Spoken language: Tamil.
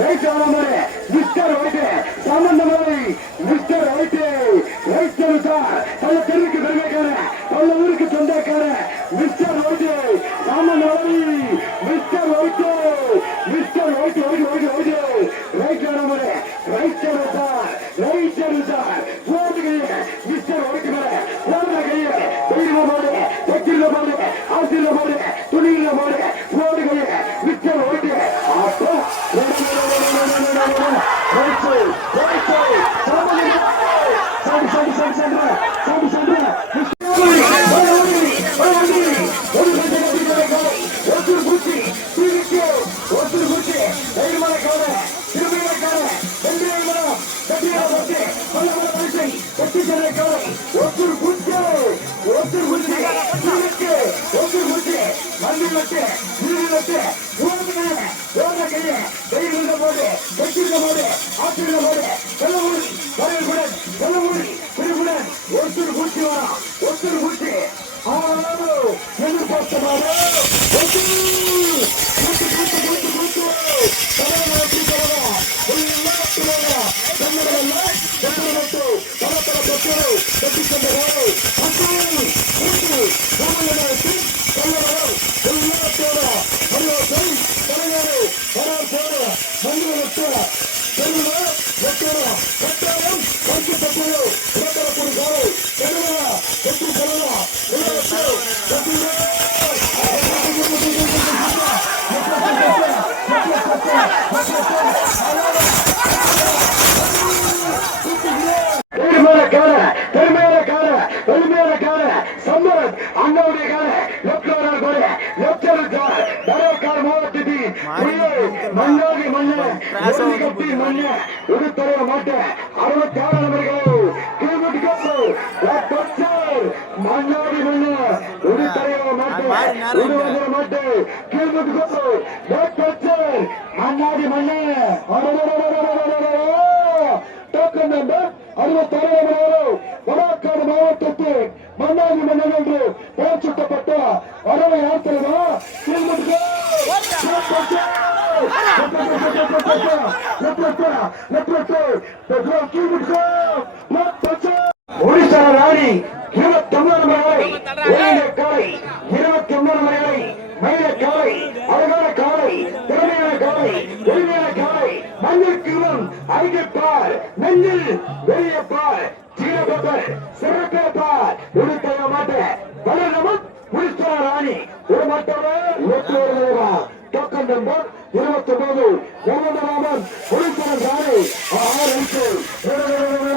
வைத்தாளமே மிஸ்டர் வைட்டு சம்பந்தமலை மிஸ்டர் வைட்டு வைத்திருக்கார் பல தெருக்கு பெருமைக்கார பல ஊருக்கு சொந்தக்கார mister wide சம்பந்தமலை mister white mister white white white white வைத்தாளமே வைத்திருக்கார் வைத்திருக்கார் போடுகையே மிஸ்டர் வைட்டு மேல போடுற கையே வெயில போடு வெற்றில போடு ஆசில போடு துணியில போடு போடு. ஒருத்தர் குச்சி வரா ஒருத்தர் குச்சி ஆனாலும் எதிர்பார்த்தமாக பெருமையான 分かる! லெப்டினல் கோட லெப்டினல் கால தரக்கார் மாவட்டத்தின் மன்னாதி மன்ன கட்டி மன்ன உடுத்தர மாட்ட அறுபத்தி ஆறு நபர்கள் மன்னாதி மன்ன உடுத்தர மாட்ட உடுவந்தர மாட்ட லெப்டர் மன்னாதி மன்ன டோக்கன் நம்பர் அறுபத்தாறாம் வடக்காடு மாவட்டத்தில் மன்னாதி மன்னன் என்று பெயர் சூட்டப்பட்ட வரவை ஆட்களமா ஒடிசா ராணி இருபத்தி ஒன்பது மணி காலை இருபத்தி ஒன்பது மணி மயில காலை அழகான காலை திறமையான காலை எளிமையான காலை மண்ணில் கிருவம் பார் நெஞ்சில் வெளியே பார் சீரப்பர் சிறப்பே பார் உடுக்கைய மாட்டேன். வளரமும் முடிச்சா ராணி. ஒரு மாட்டோட டோக்கன் நம்பர் இருபத்தி ஒன்பது முகமது ராமன் ஒளித்தரன் ராணி. ஆறு